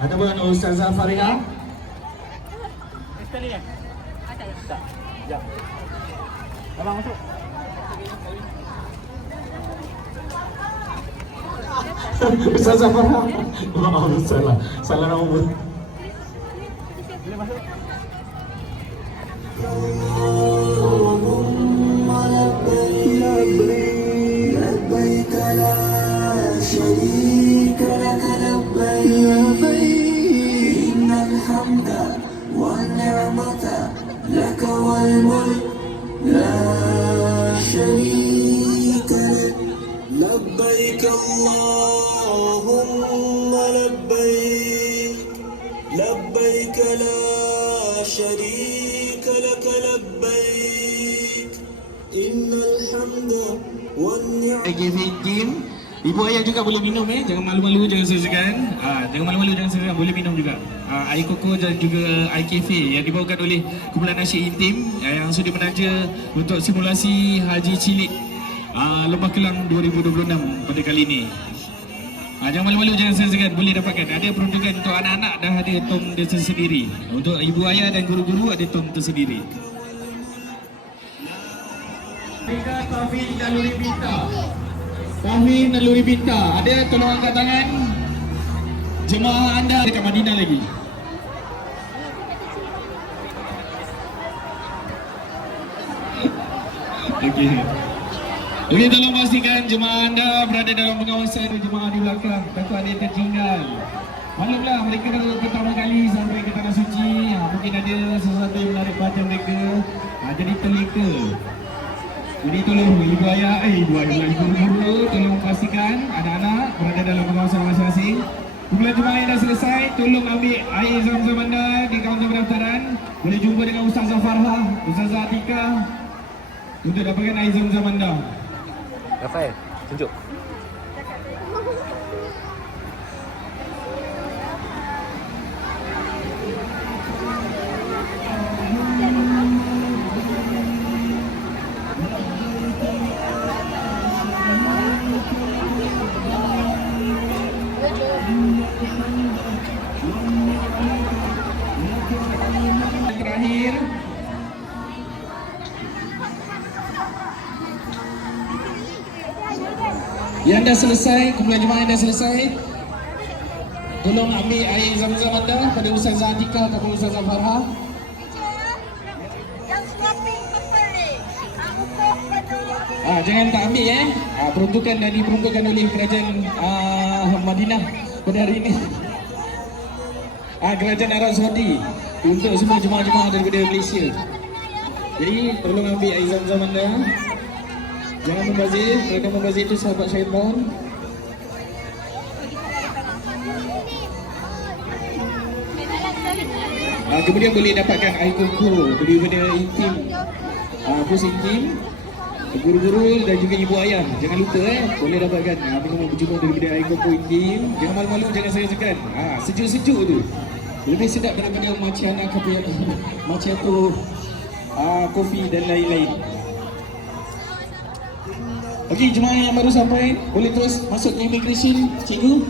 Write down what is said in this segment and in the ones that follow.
ataupun Ustazah Fariha? Sekali ya? Tak. Sekejap. Abang masuk. Ustazah Fariha. Maaf, salah nombor. Boleh masuk? لبيك لا شريك لك لبيك إن الحمد والنعمة لك والملك لا شريك لك لبيك اللهم لبيك لبيك لا شريك لك لبيك إن الحمد والنعمة IKF team. Ibu ayah juga boleh minum jangan malu-malu, jangan segan. Jangan malu-malu, jangan segan, boleh minum juga. Air koko dan juga air kafe yang dibawakan oleh kumpulan nasyid intim yang sudi menaja untuk simulasi Haji Cilik Lembah Kelang 2026 pada kali ini. Jangan malu-malu, jangan segan, boleh dapatkan. Ada peruntukan untuk anak-anak dah ada tong dia tersendiri. Untuk ibu ayah dan guru-guru ada tong tersendiri. Taufik Naluri Binta. Taufik Naluri Binta, ada tolong angkat tangan. Jemaah anda dekat Madinah lagi. Okey. Okey, tolong pastikan jemaah anda berada dalam pengawasan jemaah di belakang. Takut ada yang tertinggal. Maklumlah, mereka baru pertama kali sampai ke Tanah Suci. Mungkin ada sesuatu yang menarik perhatian mereka. Jadi terleka. Jadi tolong ibu ayah, ibu guru, tolong pastikan anak-anak berada dalam pengawasan masing-masing. Kumpulan jemaah yang dah selesai, tolong ambil air zam-zam anda di kaunter pendaftaran. Boleh jumpa dengan Ustazah Farha, Ustazah Atika untuk dapatkan air zam-zam anda. Rafael, tunjuk. Terakhir, yang dah selesai, kumpulan jemaah yang dah selesai, tolong ambil air zam-zam anda pada Ustazah Atika ataupun Ustazah Farha. Yang swapping purple ni. Aku kau dulu. Jangan tak ambil peruntukan dah diperuntukkan oleh kerajaan Madinah pada hari ini. Kerajaan Arab Saudi untuk semua jemaah-jemaah daripada Malaysia. Jadi tolong ambil air zam-zam anda. Jangan membazir, kerana membazir itu sahabat syaitan. Kemudian boleh dapatkan air koko daripada intim, pos intim, guru-guru dan juga ibu ayah. Jangan lupa boleh dapatkan minum berjumpa daripada air koko intim. Jangan malu-malu, jangan segan-segan. Sejuk-sejuk tu lebih sedap daripada macchiato kopi, macchiato, kopi dan lain-lain. Okey, jemaah yang baru sampai boleh terus masuk ke immigration, cikgu.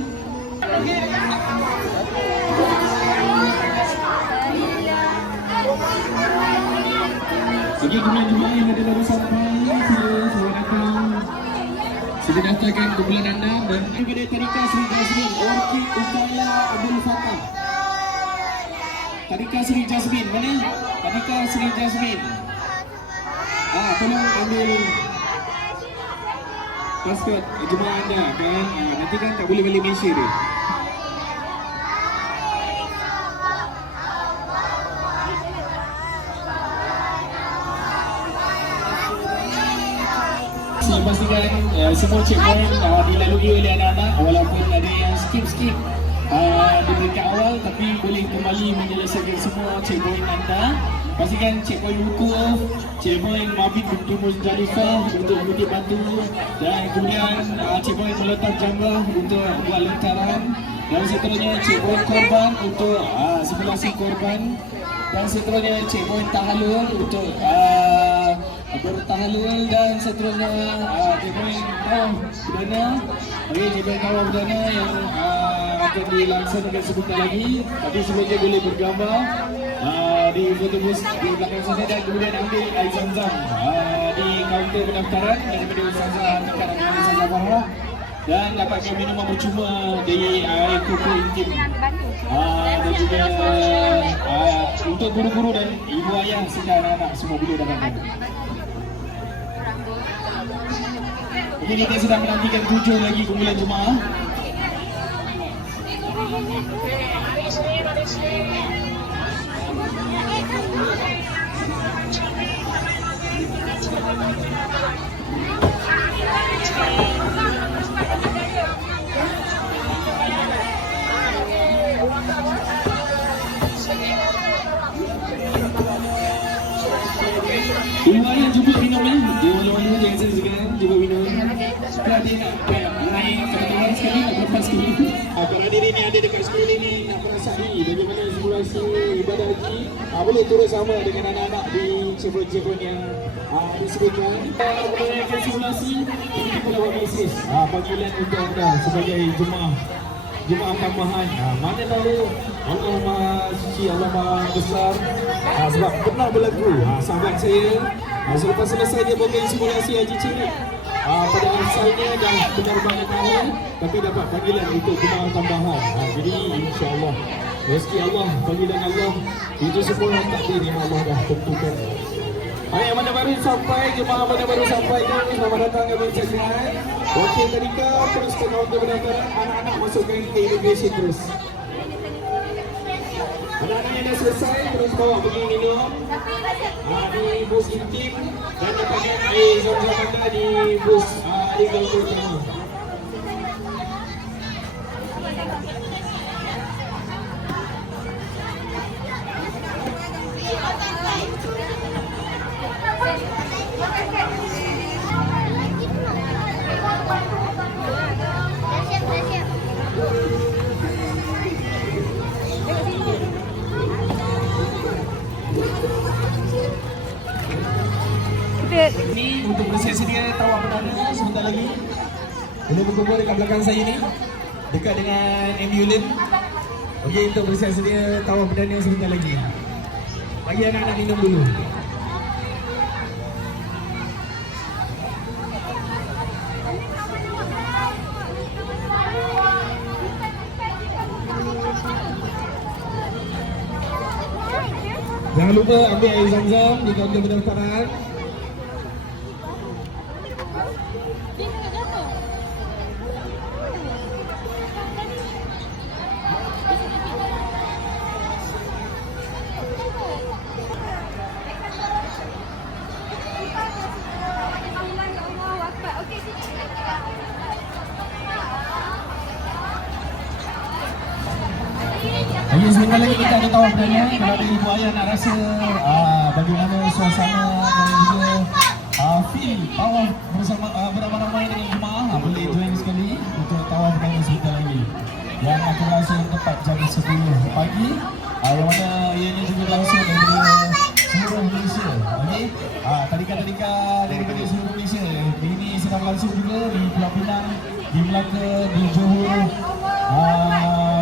Okey, kumpulan jemaah yang ada baru sampai, sila datang. Sila daftarkan kumpulan anda dan daripada Tariqah Sri Jasmine, Orchid Ukaya Abdul Fattah. Tariqah Sri Jasmine, mana? Tariqah Sri Jasmine. Tolong ambil pasport jemaah anda kan. Nanti kan tak boleh balik Malaysia dia. Pastikan semua checkpoint dilalui oleh anak-anak, walaupun ada yang skip di peringkat awal, tapi boleh kembali menyelesaikan semua checkpoint anda. Pastikan checkpoint wukuf, checkpoint mabit Bukit Muzdalifah untuk Bukit Batu, dan kemudian checkpoint meletak jamrah untuk buat lentaran, dan seterusnya checkpoint korban untuk simulasi korban, dan seterusnya checkpoint tahalul untuk bertahalul, dan seterusnya checkpoint kawah perdana. Checkpoint kawah perdana yang akan dilaksanakan sebentar lagi. Tapi sebenarnya boleh bergambar di foto booth di belakang sana dan kemudian ambil air zam-zam di kaunter pendaftaran daripada Ustazah Tika dan Ustazah Farah, dan dapatkan minuman percuma di air koko intim. Dan juga untuk guru-guru dan ibu ayah serta anak-anak semua boleh dapatkan. Okey, kita sedang menantikan 7 lagi kumpulan jemaah. Ibu ayah jumpa minum ni. Dia malu-malu jangan segan jumpa minum. Kalau dia nak naik ke atas sekali, nak lepas sekali. Para diri ni ada dekat sekolah ni nak merasai bagaimana simulasi ibadah haji. Boleh turut sama dengan anak-anak di chevron yang disebutkan. Mengenai simulasi, ini pula buat mesej panggilan untuk anda sebagai jemaah tambahan. Mana tahu Allah Maha Suci, Allah Maha Besar. Sebab pernah berlaku sahabat saya selepas selesai dia buat simulasi haji cilik, pada asalnya dah benar banyak tahun tapi dapat panggilan untuk jemaah tambahan. Jadi insya-Allah rezeki Allah, panggilan Allah, itu semua takdir yang Allah dah tentukan. Yang mana baru sampai, jemaah mana baru sampai tu, selamat datang kami ucapkan. Wakil tadika teruskan kaunter pendaftaran, anak-anak masukkan ke immigration terus. Anak-anak yang dah selesai terus bawa pergi minum di bus intim dan dapatkan air zam-zam anda di bus di kaunter utama. Ini untuk bersedia tawaf perdana sebentar lagi. Boleh berkumpul dekat belakang saya ni, dekat dengan ambulans. Okey, untuk bersedia tawaf perdana sebentar lagi. Bagi anak-anak minum dulu. Jangan lupa ambil air zam-zam di kaunter pendaftaran. Okey, sebentar lagi kita ada tawaf perdana. Kalau ada ibu ayah nak rasa bagaimana suasana dan juga feel tawaf bersama beramai-ramai dengan jemaah, boleh join sekali untuk tawaf perdana sebentar lagi. Yang akan langsung tepat jam 10 pagi. Yang mana ianya juga langsung daripada seluruh Malaysia. Okey, tadika-tadika daripada seluruh Malaysia. Ini sedang langsung juga di Pulau Pinang, di Melaka, di Johor,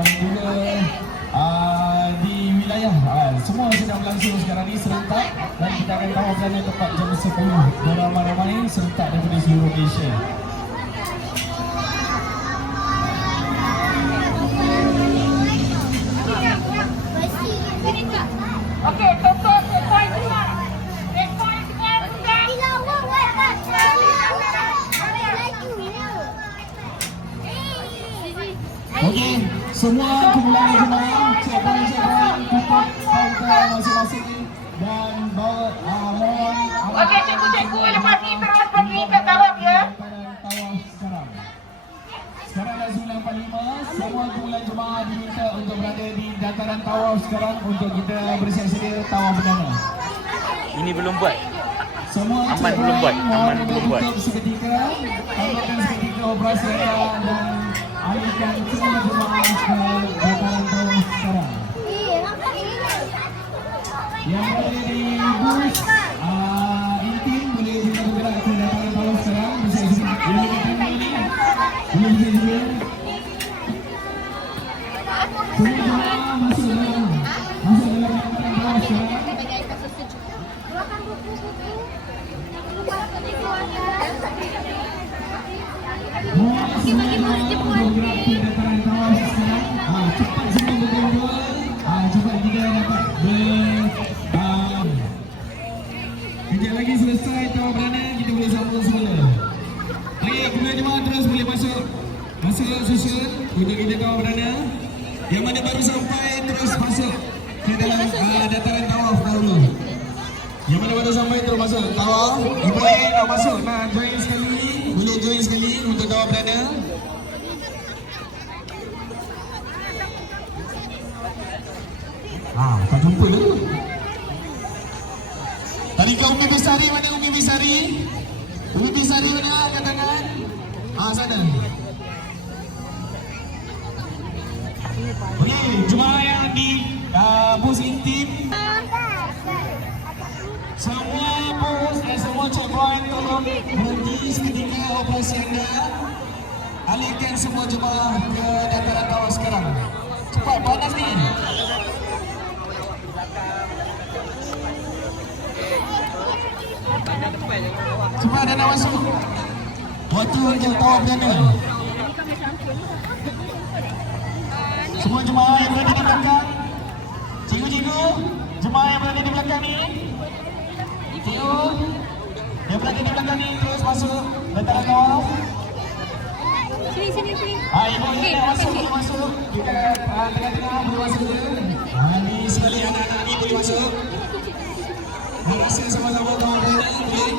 juga di wilayah semua sedang berlangsung sekarang ni serentak, dan kita akan tawaf perdana tepat jam 10 beramai-ramai serentak daripada seluruh Malaysia. Okey, tutup checkpoint semua. Checkpoint semua buka. Okey, semua kumpulan jemaah checkpoint tutup kaunter masing-masing dan bawa mohon. Okey, cikgu-cikgu lepas ni terus pergi ke tawaf ya. Tawaf sekarang. Sekarang dah 9.45, semua kumpulan jemaah diminta untuk berada di dataran tawaf sekarang untuk kita bersedia tawaf perdana. Ini belum buat. Semua Aman belum buat. Aman belum buat. Seketika, tambahkan seketika operasi anda dan alihkan semua jemaah ke dataran tawaf sekarang. Yang berada di bus intim boleh juga bergerak ke dataran tawaf sekarang. Bisa juga. Yang kita ni boleh juga. masuk. Tawar. Ibrahim nak masuk. Nak join sekali. Boleh join sekali untuk tawar perdana. Tak jumpa ke? Tadi kau Umi Bisari, mana Umi Bisari? Umi Bisari mana? Angkat tangan. Sana. Okey, jemaah yang di bus intim. Semua bus dan semua checkpoint tolong berhenti seketika operasi anda. Alihkan semua jemaah ke dataran bawah sekarang. Cepat, panas ni. Cepat dah nak masuk. Waktu untuk tawar perdana. Semua jemaah yang berada di belakang. Cikgu-cikgu, jemaah yang berada di belakang ni. Cikgu, yang berada di belakang ni terus masuk dataran bawah. Sini. Ibu yang nak masuk, boleh masuk. Kita tengah-tengah boleh masuk ke. Ni sekali anak-anak ni boleh masuk. Rasa sama-sama tawar perdana, boleh.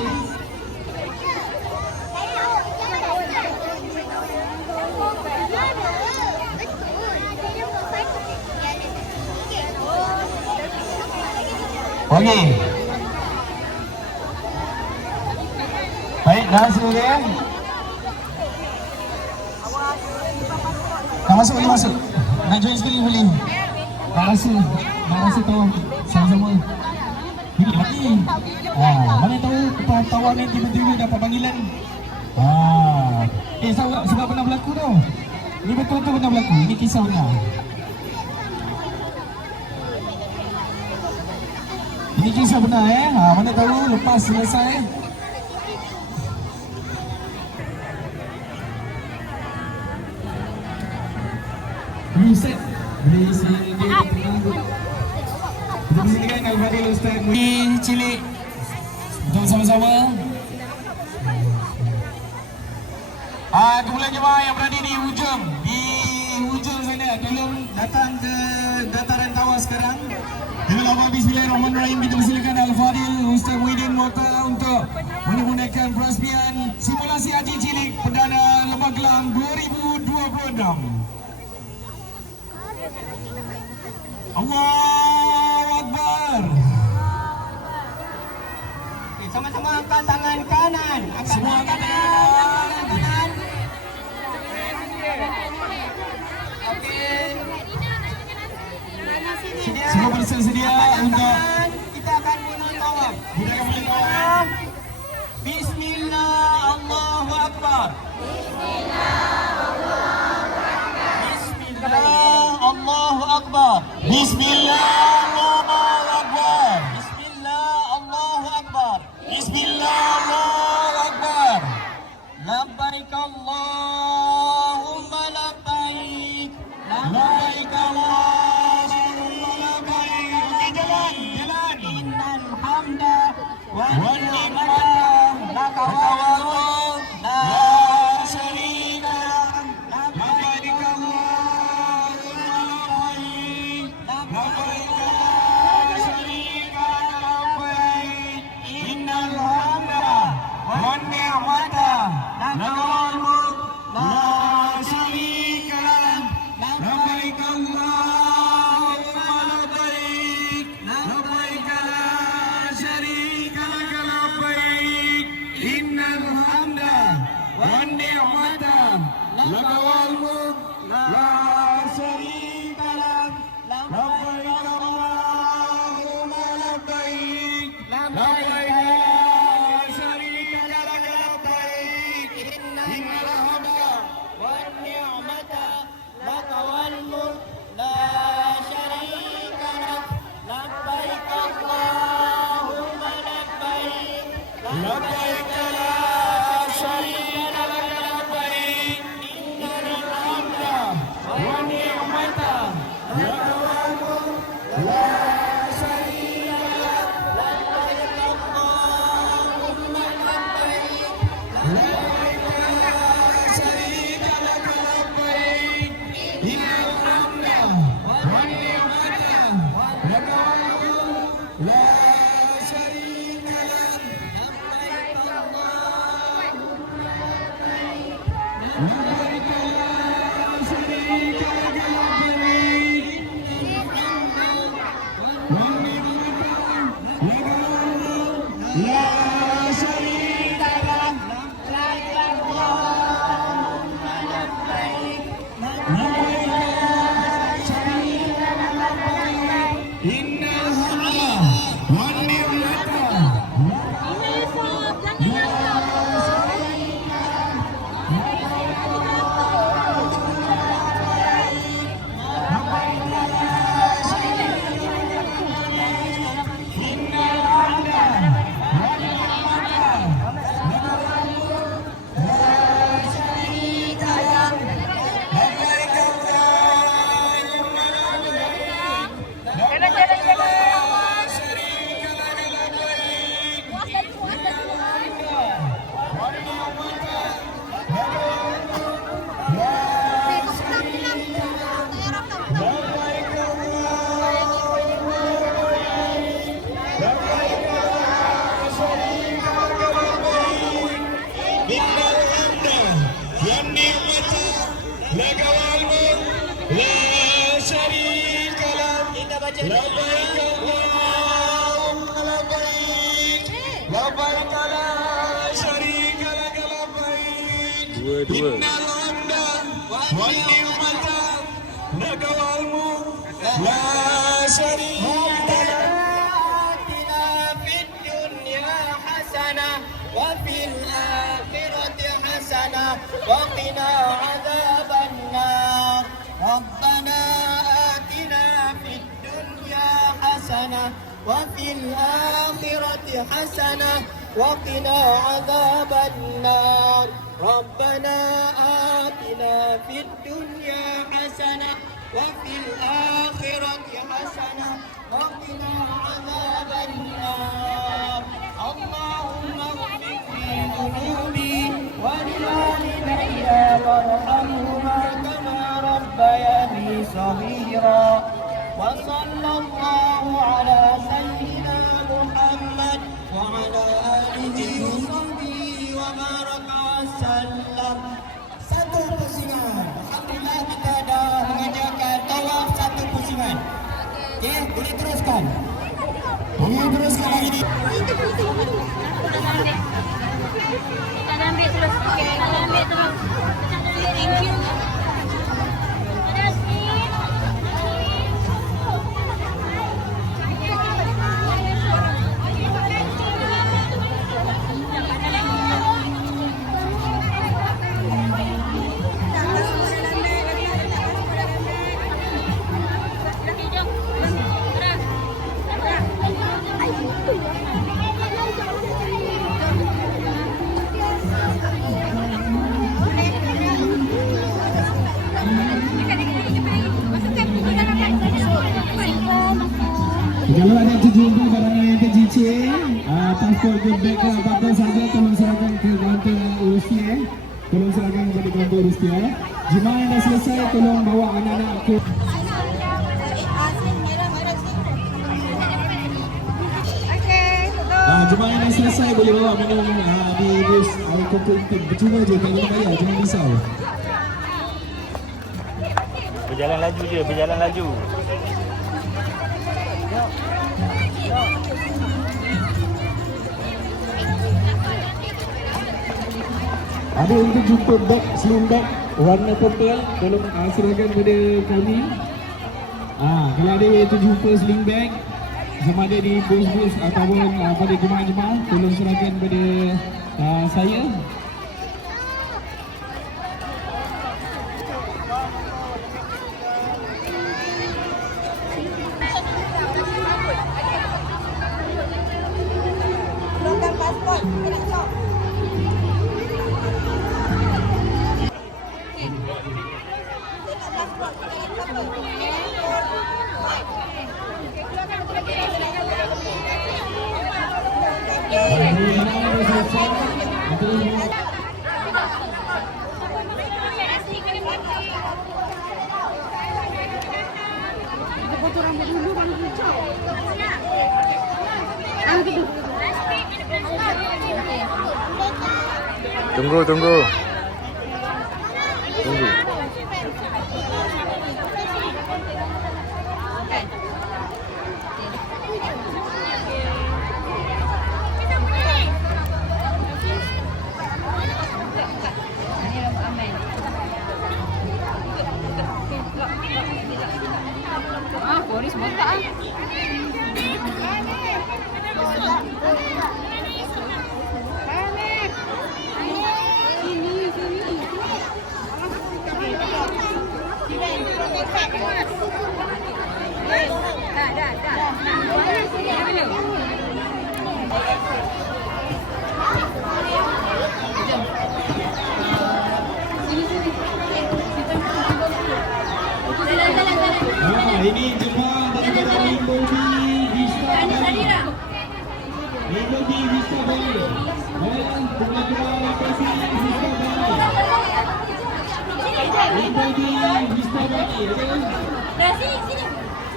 Okey. Baik, dah hasil dia. Nak masuk, boleh masuk. Nak join sekali boleh. Nak rasa tahu sama-sama. Ini lagi. Mana tahu tawar ni tiba-tiba dapat panggilan. Sebab pernah berlaku tau. Ini betul-betul pernah berlaku. Ini kisah benar. Ini kisah benar mana tahu lepas selesai. Set. Boleh sini dia tengah. Kita persilakan Al-Fadil Ustaz Muhyiddin Cilik untuk sama-sama. Kumpulan jemaah yang berada di hujung sana, tolong datang ke dataran tawar sekarang. Dengan lafaz Bismillahirrahmanirrahim, kita persilakan Al-Fadil Ustaz Muhyiddin Mota untuk menggunakan perasmian simulasi Haji Cilik Perdana Lembah Kelang 2026. Allahu Akbar. Sama-sama angkat tangan kanan. Semua angkat tangan kanan. Okey. Semua bersedia untuk kita akan mula tawaf. kita akan mula tawaf. Bismillah, Allahu Akbar. Bismillah, Allahu Akbar. Bismillah, Allahu Akbar. Bismillah, Allahu Akbar. Bismillah, Allahu Akbar. Labbaik Allahumma labbaik. Labbaik Allahumma labbaik. Okey, jalan. Innal hamda wan Wan ni'mata laka wal mulk la syarika lak. Labbaik Allahumma labbaik. Labbaik la syarika lak. Labbaik. Innal hamda wan ni'mata laka wal mulk la syarika lak. Labbaik Allahumma labbaik. Labbaik la syarika lak. Labbaik. Innal hamda wan ni'mata laka wal mulk la syarika lak. Labbaik Allahumma labbaik. Labbaik la syarika lak. Labbaik. Innal hamda wan ni'mata laka wal mulk la syarika lak. Labbaik Allahumma labbaik. labbaik la syarika lak. Labbaik. Innal hamda wan ni'mata laka wal mulk la syarika lak. Labbaik Allahumma labbaik. Labbaik la syarika lak. Labbaik. Innal hamda wan ni'mata laka wal mulk la syarika lak. Innal hamda wan ni'mata لك والملك لا شريك لك لبيك اللهم لبيك لبيك لا شريك لك لبيك إن الحمد والنعمة لك والملك لا شريك لك. آتنا في الدنيا حسنة وفي الآخرة حسنة وقنا عذاب النار. ربنا آتنا في الدنيا حسنة وفي الآخرة حسنة وقنا عذاب النار. ربنا آتنا في الدنيا حسنة وفي الآخرة حسنة وقنا عذاب النار. اللهم اغفر لي ذنوبي ولوالدي وارحمهما كما ربياني صغيرا. وصلى الله على سيدنا محمد وعلى آله وصحبه وبارك وسلم. Satu pusingan. Alhamdulillah kita dah mengajarkan tawaf satu pusingan. Okey, boleh teruskan. Boleh teruskan lagi ni. Kita ambil terus. Okey, kita ambil terus. Thank you. Kalau ada terjumpa barang yang tercicir, pasport ke beg ke apa-apa saja, tolong serahkan ke kaunter urusnya. Tolong serahkan kepada kaunter urusnya. Jemaah yang dah selesai, tolong bawa anak-anak ke. Jemaah yang dah selesai boleh bawa minum di bus kompetitif. Percuma je kalau bayar, jangan risau. Berjalan laju je, berjalan laju. Ada untuk jumpa beg, slim bag warna purple, tolong serahkan kepada kami. Kalau ada yang terjumpa sling bag sama ada di bus-bus ataupun pada jemaah-jemaah, tolong serahkan kepada saya. Keluarkan pasport, kena stop. Tunggu, tunggu. Tunggu. Ini jemaah daripada Rainbow B Vista Bali. Rainbow B Vista Bali. Dan pengacara lokasi Vista Bali. Rainbow B Vista Bali.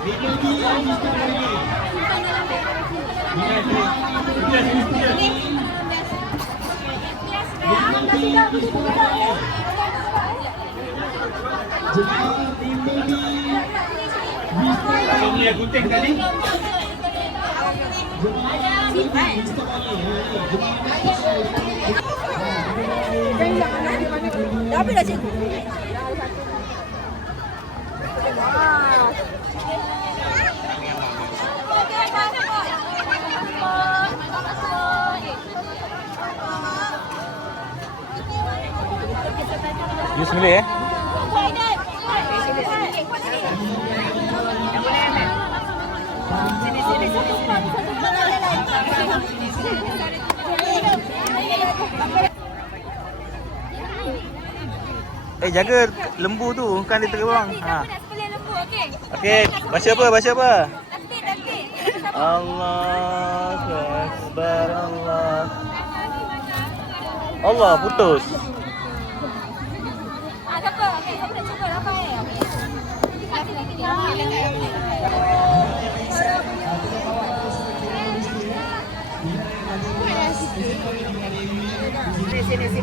Rainbow B Vista Bali. Jemaah Rainbow B Kalau ni aku teh tadi. Dah habis dah cikgu? You semula eh? Jaga lembu tu, kan dia terbang. Ha. Okey, baca apa? Baca apa? Allahu Akbar. Allah putus. Siapa? Okey, siapa nak cuba apa ni?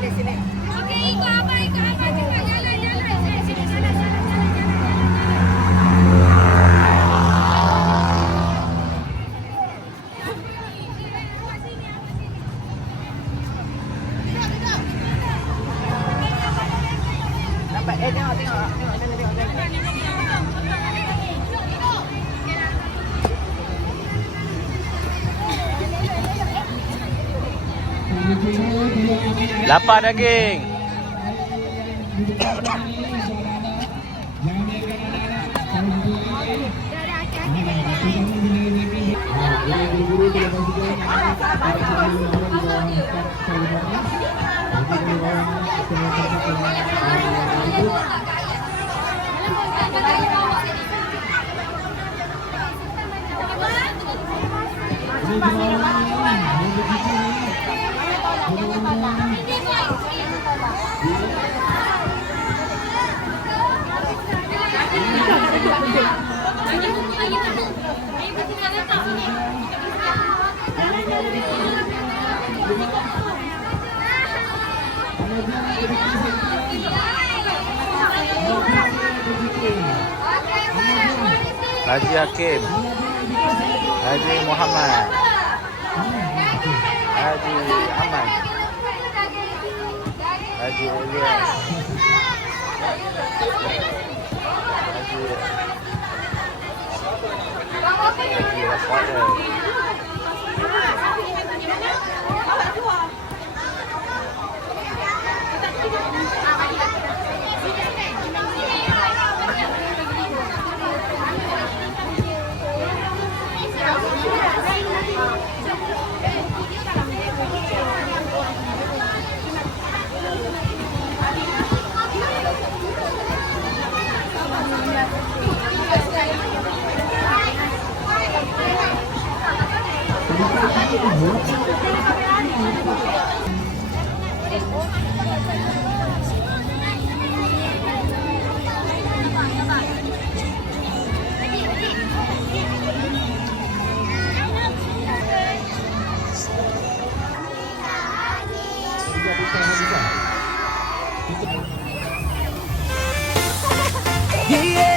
Sini. Okey, ikut apa? Cepat jalan. Sini. Sana. Lapar daging. Haji Hakim, Haji Muhammad, Haji Ahmad, Haji Elias, Haji Rafael. Yeah.